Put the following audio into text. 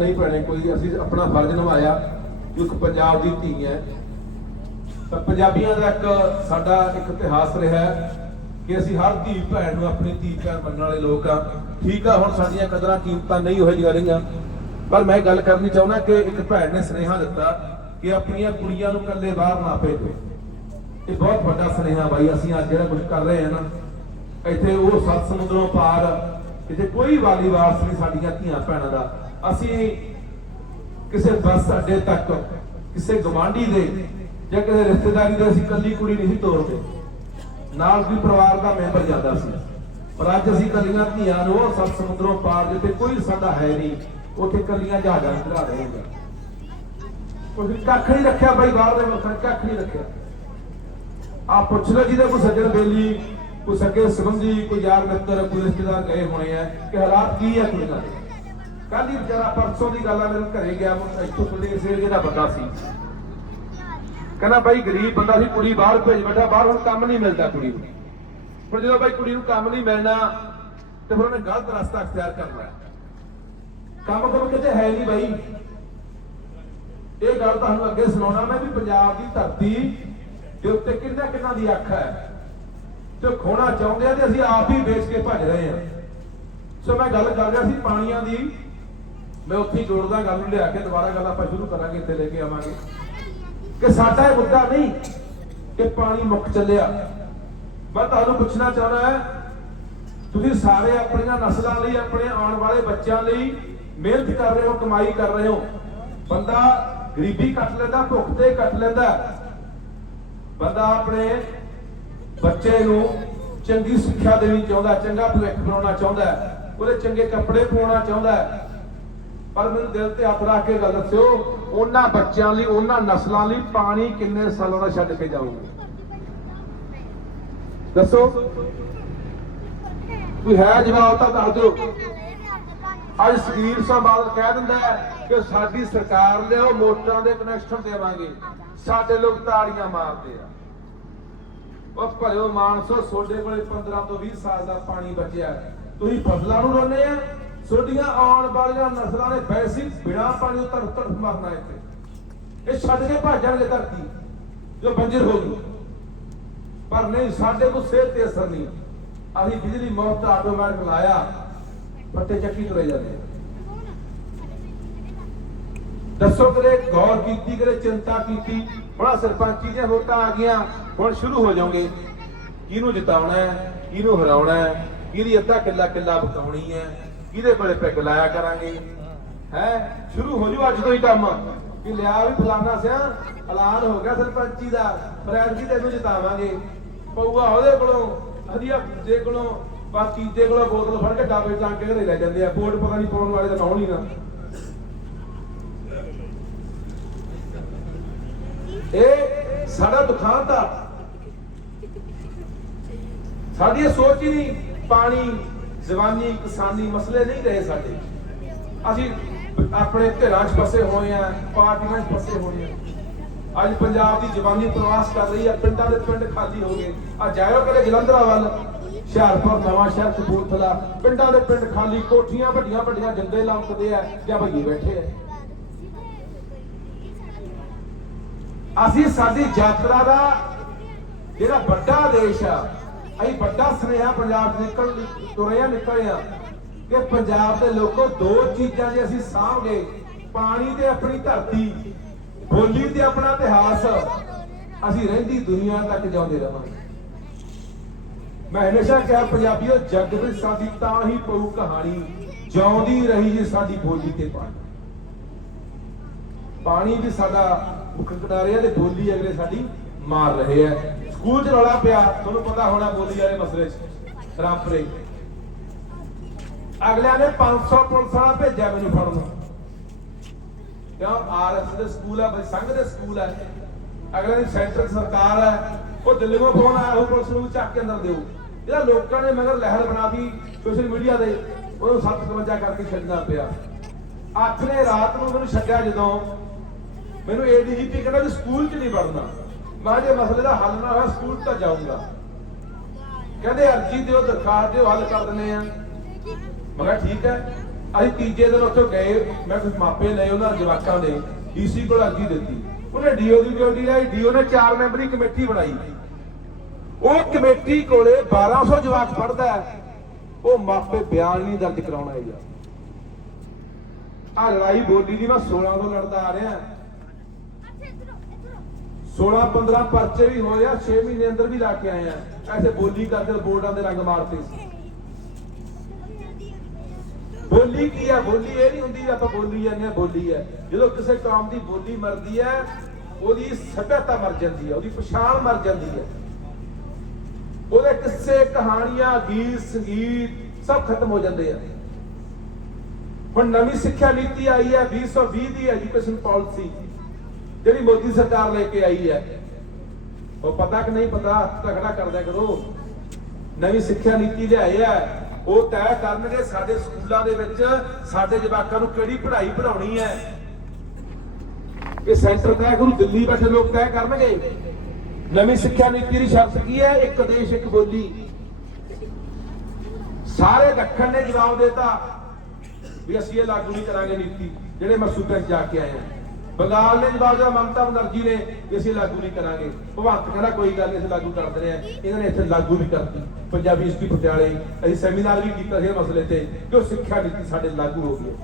ਨਹੀਂ ਭੈਣੇ, ਕੋਈ ਅਸੀਂ ਆਪਣਾ ਫਰਜ਼ ਨਿਭਾਇਆ ਕਿ ਇੱਕ ਪੰਜਾਬ ਦੀ ਧੀ ਹੈ। ਤਾਂ ਪੰਜਾਬੀਆਂ ਦਾ ਇੱਕ ਸਾਡਾ ਇੱਕ ਇਤਿਹਾਸ ਰਿਹਾ ਕਿ ਅਸੀਂ ਹਰ ਧੀ ਭੈਣ ਨੂੰ ਆਪਣੀ ਧੀ ਭੈਣ ਮੰਨਣ ਵਾਲੇ ਲੋਕ ਆ ਠੀਕ ਆ, ਹੁਣ ਸਾਡੀਆਂ ਕਦਰਾਂ ਕੀਮਤਾਂ ਨਹੀਂ ਹੋਈ ਜਾ ਰਹੀਆਂ। ਪਰ ਮੈਂ ਗੱਲ ਕਰਨੀ ਚਾਹੁੰਦਾ ਕਿ ਇੱਕ ਭੈਣ ਨੇ ਸੁਨੇਹਾ ਦਿੱਤਾ ਕਿ ਆਪਣੀਆਂ ਕੁੜੀਆਂ ਨੂੰ ਇਕੱਲੇ ਬਾਹਰ ਨਾ ਭੇਜੋ। ਇਹ ਬਹੁਤ ਵੱਡਾ ਸੁਨੇਹਾ ਬਾਈ, ਅਸੀਂ ਅੱਜ ਜਿਹੜਾ ਕੁਝ ਕਰ ਰਹੇ ਹਾਂ ਨਾ, ਇੱਥੇ ਉਹ ਸੱਤ ਸਮੁੰਦਰੋਂ ਪਾਰ, ਇੱਥੇ ਕੋਈ ਵਾਲੀ ਵਾਰਸ ਨਹੀਂ ਸਾਡੀਆਂ ਧੀਆਂ ਭੈਣਾਂ ਦਾ। ਅਸੀਂ ਕਿਸੇ ਬੱਸ ਅੱਡੇ ਤੱਕ, ਕਿਸੇ ਗਵਾਂਢੀ ਦੇ ਜਾਂ ਕਿਸੇ ਰਿਸ਼ਤੇਦਾਰੀ ਦੇ ਅਸੀਂ ਕੱਲੀ ਕੁੜੀ ਨਹੀਂ ਸੀ ਤੋਰਦੇ। ਨਾਲ ਵੀ ਪਰਿਵਾਰ ਦਾ ਮੈਂਬਰ ਜਾਂਦਾ ਸੀ। ਪਰ ਅੱਜ ਅਸੀਂ ਕੱਲੀਆਂ ਧੀਆਂ ਨੂੰ ਸੱਤ ਸਮੁੰਦਰੋਂ ਪਾਰ ਜਿੱਥੇ ਕੋਈ ਸਾਡਾ ਹੈ ਨਹੀਂ, ਉੱਥੇ ਕੱਲੀਆਂ ਜਹਾਜ਼ਾਂ ਚੜਾ ਰਹੇ ਹਾਂ। ਕੋਈ ਕੱਖ ਨਹੀਂ ਰੱਖਿਆ ਬਾਈ, ਬਾਹਰ ਦੇ ਮੁਲਕਾਂ ਕੱਖ ਨਹੀਂ ਰੱਖਿਆ। ਆ ਪੁੱਛ ਲਓ ਜਿਹਦੇ ਕੋਈ ਸੱਜਣ ਬੇਲੀ, ਕੋਈ ਸਕੇ ਸੰਬੰਧੀ, ਕੋਈ ਯਾਰ ਮਿੱਤਰ, ਕੋਈ ਰਿਸ਼ਤੇਦਾਰ ਗਏ ਹੋਣੇ ਆ, ਕਿ ਹਾਲਾਤ ਕੀ ਆ ਕੁੜੀਆਂ ਦੇ? ਕੱਲ ਹੀ ਵਿਚਾਰਾ ਪਰਸੋਂ ਦੀ ਗੱਲ ਆ ਮੇਰੇ ਘਰੇ ਗਿਆ ਮੈਂ ਇੱਥੋਂ ਪੁਲਿਸ ਸੇ ਜਿਹੜਾ ਬੰਦਾ ਸੀ। ਕਹਿੰਦਾ ਬਾਈ ਗਰੀਬ ਬੰਦਾ ਸੀ, ਕੁੜੀ ਬਾਹਰ ਭੇਜ ਬੈਠਾ, ਬਾਹਰ ਹੁਣ ਕੰਮ ਨਹੀਂ ਮਿਲਦਾ ਕੁੜੀ ਨੂੰ। ਹੁਣ ਜਦੋਂ ਬਾਈ ਕੁੜੀ ਨੂੰ ਕੰਮ ਨਹੀਂ ਮਿਲਣਾ, ਤੇ ਫਿਰ ਉਹਨੇ ਗਲਤ ਰਸਤਾ ਅਖਤਿਆਰ ਕਰਨਾ ਹੈ। ਕੰਮ ਕੰਮ ਕਿਤੇ ਹੈ ਨਹੀਂ ਬਾਈ। ਇਹ ਗੱਲ ਤੁਹਾਨੂੰ ਅੱਗੇ ਸੁਣਾਉਣਾ ਮੈਂ ਵੀ ਪੰਜਾਬ ਦੀ ਧਰਤੀ ਦੇ ਉੱਤੇ ਕਿੰਨਾ ਕਿੰਨਾ ਦੀ ਅੱਖ ਹੈ। ਤੇ ਖੋਣਾ ਚਾਹੁੰਦੇ ਆ ਤੇ ਅਸੀਂ ਆਪ ਹੀ ਵੇਚ ਕੇ ਭੱਜ ਰਹੇ ਹਾਂ ਸੋ ਮੈਂ ਗੱਲ ਕਰ ਰਿਹਾ ਸੀ ਪਾਣੀਆਂ ਦੀ। ਮੈਂ ਉੱਥੇ ਹੀ ਜੋੜਦਾ ਗੱਲ ਨੂੰ ਲਿਆ ਕੇ ਦੁਬਾਰਾ ਗੱਲ ਆਪਾਂ ਸ਼ੁਰੂ ਕਰਾਂਗੇ, ਇੱਥੇ ਲੈ ਕੇ ਆਵਾਂਗੇ। ਕਿ ਸਾਡਾ ਇਹ ਮੁੱਦਾ ਨਹੀਂ ਕਿ ਪਾਣੀ ਮੁੱਕ ਚੱਲਿਆ। ਮੈਂ ਤੁਹਾਨੂੰ ਪੁੱਛਣਾ ਚਾਹੁੰਦਾ ਹੈ, ਤੁਸੀਂ ਸਾਰੇ ਆਪਣੀਆਂ ਨਸਲਾਂ ਲਈ, ਆਪਣੇ ਆਉਣ ਵਾਲੇ ਬੱਚਿਆਂ ਲਈ ਮਿਹਨਤ ਕਰ ਰਹੇ ਹੋ, ਕਮਾਈ ਕਰ ਰਹੇ ਹੋ। ਬੰਦਾ ਗਰੀਬੀ ਕੱਟ ਲੈਂਦਾ, ਭੁੱਖ ਤੇ ਕੱਟ ਲੈਂਦਾ। ਬੰਦਾ ਆਪਣੇ ਬੱਚੇ ਨੂੰ ਚੰਗੀ ਸਿੱਖਿਆ ਦੇਣੀ ਚਾਹੁੰਦਾ, ਚੰਗਾ ਭਵਿੱਖ ਬਣਾਉਣਾ ਚਾਹੁੰਦਾ, ਉਹਦੇ ਚੰਗੇ ਕੱਪੜੇ ਪਾਉਣਾ ਚਾਹੁੰਦਾ। ਪਰ ਮੈਨੂੰ ਦਿਲ ਤੇ ਹੱਥ ਰੱਖ ਕੇ ਗੱਲ ਦੱਸਿਓ, ਉਹਨਾਂ ਬੱਚਿਆਂ ਲਈ, ਉਹਨਾਂ ਨਸਲਾਂ ਲਈ ਪਾਣੀ ਕਿੰਨੇ ਸਾਲਾਂ ਦਾ ਛੱਡ ਕੇ ਜਾਊਗਾ ਦੱਸੋ। ਕੋਈ ਹੈ ਜਵਾਬ ਤਾਂ ਦੱਸ ਦਿਓ। ਅੱਜ ਸਗੀਰ ਸਿੰਘ ਬਾਦਲ ਕਹਿ ਦਿੰਦਾ ਹੈ ਕਿ ਸਾਡੀ ਸਰਕਾਰ ਲਿਆਓ ਮੋਟਰਾਂ ਦੇ ਕਨੈਕਸ਼ਨ ਦੇਵਾਂਗੇ। ਸਾਡੇ ਲੋਕ ਤਾੜੀਆਂ ਮਾਰਦੇ ਆ। ਉਹ ਭਲਿਓ ਮਾਨਸੋ ਤੁਹਾਡੇ ਕੋਲੇ 15 ਤੋਂ 20 ਸਾਲ ਦਾ ਪਾਣੀ ਬਚਿਆ ਤੁਸੀਂ ਫਸਲਾਂ ਨੂੰ ਰੋਨੇ ਆ ਤੁਹਾਡੀਆਂ ਆਉਣ ਵਾਲੀਆਂ ਨਸਲਾਂ ਨੇ ਵੈਸੇ ਹੀ ਬਿਨਾਂ ਪਾਣੀ ਤੋਂ ਤੜਫ ਮਰਨਾ ਇੱਥੇ। ਇਹ ਛੱਡ ਕੇ ਭੱਜ ਜਾਣਗੇ ਧਰਤੀ, ਜੋ ਬੰਜਰ ਹੋ ਗਈ। ਪਰ ਨਹੀਂ, ਸਾਡੇ ਕੋਲ ਸਿਹਤ ਤੇ ਅਸਰ ਨਹੀਂ। ਅਸੀਂ ਬਿਜਲੀ ਮੁਫਤ ਆਟੋਮੈਟਿਕ ਲਾਇਆ, ਫੱਟੇ ਚੱਕੀ ਤੁਰੇ ਜਾਂਦੇ ਦੱਸੋ ਕਰੇ ਗੌਰ ਕੀਤੀ ਕਰੇ ਚਿੰਤਾ ਕੀਤੀ ਹੁਣ ਆਹ ਸਰਪੰਚੀ ਦੀਆਂ ਵੋਟਾਂ ਆ ਗਈਆਂ, ਹੁਣ ਸ਼ੁਰੂ ਹੋ ਜਾਓਗੇ। ਕਿਹਨੂੰ ਜਿਤਾਉਣਾ ਹੈ, ਕਿਹਨੂੰ ਹਰਾਉਣਾ ਹੈ, ਕਿਹਦੀ ਅੱਧਾ ਕਿੱਲਾ ਕਿੱਲਾ ਬਕਾਉਣੀ ਹੈ ਕਿਹਦੇ ਕੋਲੇ ਪੈਗ ਲਾਇਆ ਕਰਾਂਗੇ। ਹੈ? ਸ਼ੁਰੂ ਹੋ ਜੂ ਅੱਜ ਤੋਂ ਹੀ ਕੰਮ। ਕਿ ਲਿਆ ਵੀ ਫਲਾਣਾ ਸਿਆ, ਐਲਾਨ ਹੋ ਗਿਆ ਸਰਪੰਚੀ ਦਾ। ਫਰੈਂਡ ਤੈਨੂੰ ਜਿਤਾਵਾਂਗੇ। ਪਊਗਾ ਉਹਦੇ ਕੋਲੋਂ ਹਦੀਆ ਜੇ ਕੋਲੋਂ, ਬਾਕੀ ਜੇ ਕੋਲੋਂ ਬੋਤਲ ਫੜ ਕੇ ਡਾਬੇ ਟਾਂਗ ਕੇ ਘਰੇ ਲੈ ਜਾਂਦੇ ਆ। ਬੋਰਡ ਪਤਾ ਨਹੀਂ ਪਾਉਣ ਵਾਲੇ ਦਾ ਨਾਉ ਨਹੀਂ ਨਾ। ਇਹ ਸਾਡਾ ਦੁਖਾਂਤ ਆ। ਸਾਡੀ ਇਹ ਸੋਚ ਹੀ ਨਹੀਂ ਪਾਣੀ ਜ਼ਬਾਨੀ ਕਿਸਾਨੀ ਮਸਲੇ ਨਹੀਂ ਰਹੇ ਸਾਡੇ। ਅਸੀਂ ਆਪਣੇ ਧਿਰਾਂ 'ਚ ਫਸੇ ਹੋਏ ਆ ਪਾਰਟੀਆਂ 'ਚ ਫਸੇ ਹੋਏ ਆ ਅੱਜ ਪੰਜਾਬ ਦੀ ਜਵਾਨੀ ਪ੍ਰਵਾਸ ਕਰ ਰਹੀ ਆ ਪਿੰਡਾਂ ਦੇ ਪਿੰਡ ਖਾਲੀ ਹੋ ਗਏ। ਆ ਜਾਇਓ ਕਦੇ ਜਲੰਧਰਾ ਵੱਲ, ਹੁਸ਼ਿਆਰਪੁਰ, ਨਵਾਂ ਸ਼ਹਿਰ, ਕਪੂਰਥਲਾ। ਪਿੰਡਾਂ ਦੇ ਪਿੰਡ ਖਾਲੀ, ਕੋਠੀਆਂ ਵੱਡੀਆਂ ਵੱਡੀਆਂ ਜੰਦੇ ਲੰਕਦੇ ਆ, ਜਾਂ ਭਈਏ ਬੈਠੇ ਆ। ਅਸੀਂ ਸਾਡੀ ਯਾਤਰਾ ਦਾ ਜਿਹੜਾ ਵੱਡਾ ਦੇਸ਼ ਆ ਅਸੀਂ ਵੱਡਾ ਸੁਨੇਹਾ ਪੰਜਾਬ 'ਚ ਨਿਕਲ ਤੁਰੇ ਆ ਨਿਕਲੇ ਆ ਕਿ ਪੰਜਾਬ ਦੇ ਲੋਕੋ ਦੋ ਚੀਜ਼ਾਂ ਜੇ ਅਸੀਂ ਸਾਂਭ ਪਾਣੀ ਤੇ ਆਪਣੀ ਧਰਤੀ, ਬੋਲੀ ਤੇ ਆਪਣਾ ਇਤਿਹਾਸ, ਅਸੀਂ ਰਹਿੰਦੀ ਦੁਨੀਆ ਤੱਕ ਜਾਉਂਦੇ ਰਵਾਂਗੇ ਮੈਂ ਹਮੇਸ਼ਾ ਕਿਹਾ, ਪੰਜਾਬੀਓ, ਜੱਗ ਵਿੱਚ ਸਾਡੀ ਤਾਂ ਹੀ ਪਊ ਕਹਾਣੀ, ਜਿਉਂਦੀ ਰਹੀ ਜੇ ਸਾਡੀ ਬੋਲੀ ਤੇ ਪਾਣੀ। ਪਾਣੀ ਵੀ ਸਾਡਾ ਮੁੱਖ ਕਿਨਾਰੇ ਆ ਤੇ ਬੋਲੀ ਅਗਲੇ ਸਾਡੀ ਮਾਰ ਰਹੇ ਆ। ਸਕੂਲ 'ਚ ਰੌਲਾ ਪਿਆ, ਤੁਹਾਨੂੰ ਪਤਾ ਹੋਣਾ ਬੋਲੀ ਵਾਲੇ ਮਸਲੇ 'ਚ, ਰਾਮਪੁਰੇ। ਅਗਲਿਆਂ ਨੇ 500 ਪੁਲਿਸ ਵਾਲਾ ਭੇਜਿਆ ਮੈਨੂੰ ਫੜਨ ਨੂੰ। ਕਿਉਂ? ਆਰਐਸ ਦੇ ਸਕੂਲ ਆ, ਬਈ ਸੰਘ ਦੇ ਸਕੂਲ ਆ। ਅਗਲੇ ਦੀ ਸੈਂਟਰ ਸਰਕਾਰ ਹੈ ਉਹ ਦਿੱਲੀੋਂ ਫੋਨ ਆਇਆ, ਉਹ ਪੁਲਿਸ ਨੂੰ ਚੱਕ ਕੇ ਅੰਦਰ ਦਿਓ। ਇਹਦਾ ਲੋਕਾਂ ਨੇ ਮਗਰ ਲਹਿਰ ਬਣਾਤੀ ਸੋਸ਼ਲ ਮੀਡੀਆ ਦੇ ਉਹਨੂੰ 752 ਕਰਕੇ ਛੱਡਣਾ ਪਿਆ। ਅੱਠ ਨੇ ਰਾਤ ਨੂੰ ਮੈਨੂੰ ਛੱਡਿਆ ਜਦੋਂ। ਮੈਨੂੰ ਇਹ ਨਹੀਂ ਏਡੀਜੀਪੀ ਕਹਿੰਦਾ ਵੀ ਸਕੂਲ 'ਚ ਨਹੀਂ ਵੜਨਾ। ਮੈਂ ਜੇ ਮਸਲੇ ਦਾ ਹੱਲ ਨਾ ਹੋਇਆ, ਸਕੂਲ ਤਾਂ ਜਾਊਂਗਾ। ਕਹਿੰਦੇ ਅਰਜੀ ਦਿਓ, ਦਰਖਾਸਤ ਦਿਓ, ਹੱਲ ਕਰ ਦਿੰਦੇ ਆ। ਮੈਂ ਕਿਹਾ ਠੀਕ ਹੈ। ਅਸੀਂ ਤੀਜੇ ਦਿਨ ਉੱਥੇ ਗਏ, ਮੈਂ ਕੁਝ ਮਾਪੇ ਲਏ, ਉਹਨਾਂ ਜਵਾਕਾਂ ਦੇ, ਡੀਸੀ ਕੋਲ ਅਰਜੀ ਦਿੱਤੀ। ਉਹਨੇ ਡੀਓ ਦੀ ਡਿਊਟੀ ਲਈ ਡੀਓ ਨੇ ਚਾਰ ਮੈਂਬਰੀ ਕਮੇਟੀ ਬਣਾਈ। ਉਹ ਕਮੇਟੀ ਕੋਲੇ 1200 ਜਵਾਕ ਪੜਦਾ ਉਹ ਮਾਪੇ ਬਿਆਨ ਨਹੀਂ ਦਰਜ ਕਰਾਉਣਾ ਹੈ ਯਾਰ ਆ ਲੜਾਈ ਬੋਲੀ ਦੀ ਮੈਂ 16 ਤੋਂ ਲੜਦਾ ਆ ਰਿਹਾ। 16 15 ਪਰਚੇ ਵੀ ਹੋਏ ਆ 6 ਮਹੀਨੇ ਅੰਦਰ ਵੀ ਲਾ ਕੇ ਆਏ ਆ। ਐਸੇ ਬੋਲੀ ਕਰਦੇ ਬੋਰਡਾਂ ਦੇ ਰੰਗ ਮਾਰਤੇ ਬੋਲੀ ਕੀ ਆ? ਬੋਲੀ ਇਹ ਨਹੀਂ ਹੁੰਦੀ, ਆਪਾਂ ਬੋਲੀ ਜਾਂਦੇ ਆ ਬੋਲੀ ਹੈ। ਜਦੋਂ ਕਿਸੇ ਕੌਮ ਦੀ ਬੋਲੀ ਮਰਦੀ ਹੈ, ਉਹਦੀ ਸਭਿਅਤਾ ਮਰ ਜਾਂਦੀ ਹੈ, ਉਹਦੀ ਪਛਾਣ ਮਰ ਜਾਂਦੀ ਹੈ। ਉਹਦੇ ਕਿੱਸੇ, ਕਹਾਣੀਆਂ, ਗੀਤ, ਸੰਗੀਤ ਸਭ ਖਤਮ ਹੋ ਜਾਂਦੇ ਆ। ਹੁਣ ਨਵੀਂ ਸਿੱਖਿਆ ਨੀਤੀ ਆਈ ਹੈ 2020 ਦੀ ਐਜੂਕੇਸ਼ਨ ਪਾਲਿਸੀ। ਜਿਹੜੀ ਮੋਦੀ ਸਰਕਾਰ ਲੈ ਕੇ ਆਈ ਹੈ, ਉਹ ਪਤਾ ਕਿ ਨਹੀਂ ਪਤਾ, ਤਗੜਾ ਕਰਦਿਆ ਕਰੋ। ਨਵੀਂ ਸਿੱਖਿਆ ਨੀਤੀ ਲਿਆਏ ਆ ਉਹ ਤੈਅ ਕਰਨਗੇ ਸਾਡੇ ਸਕੂਲਾਂ ਦੇ ਵਿੱਚ, ਸਾਡੇ ਜਵਾਕਾਂ ਨੂੰ ਕਿਹੜੀ ਪੜ੍ਹਾਈ ਪੜਾਉਣੀ ਹੈ। ਇਹ ਸੈਂਟਰ ਤੈਅ ਕਰੂ ਦਿੱਲੀ ਬੈਠੇ ਲੋਕ ਤੈਅ ਕਰਨਗੇ। ਨਵੀਂ ਸਿੱਖਿਆ ਨੀਤੀ ਦੀ ਸ਼ਰਤ ਕੀ ਹੈ? ਇੱਕ ਦੇਸ਼, ਇੱਕ ਬੋਲੀ। ਸਾਰੇ ਦੱਖਣ ਨੇ ਜਵਾਬ ਦਿੱਤਾ ਵੀ ਅਸੀਂ ਇਹ ਲਾਗੂ ਨਹੀਂ ਕਰਾਂਗੇ ਨੀਤੀ, ਜਿਹੜੇ ਮਸੂਬੇ 'ਚ ਜਾ ਕੇ ਆਏ ਆ ਬੰਗਾਲ ਨੇ ਜਵਾਬ ਮਮਤਾ ਬਨਰਜੀ ਨੇ ਵੀ ਅਸੀਂ ਲਾਗੂ ਨਹੀਂ ਕਰਾਂਗੇ। ਭਗਵੰਤ ਕਹਿੰਦਾ ਕੋਈ ਗੱਲ ਨਹੀਂ, ਅਸੀਂ ਲਾਗੂ ਕਰ ਦਿੰਦੇ ਆ ਇਹਨਾਂ ਨੇ ਇੱਥੇ ਲਾਗੂ ਵੀ ਕਰਤੀ। ਪੰਜਾਬੀ ਯੂਨੀਵਰਸਿਟੀ ਪਟਿਆਲੇ, ਅਸੀਂ ਸੈਮੀਨਾਰ ਵੀ ਕੀਤਾ ਸੀ ਮਸਲੇ ਤੇ ਕਿ ਉਹ ਸਿੱਖਿਆ ਨੀਤੀ ਸਾਡੇ ਲਾਗੂ ਹੋ ਗਈ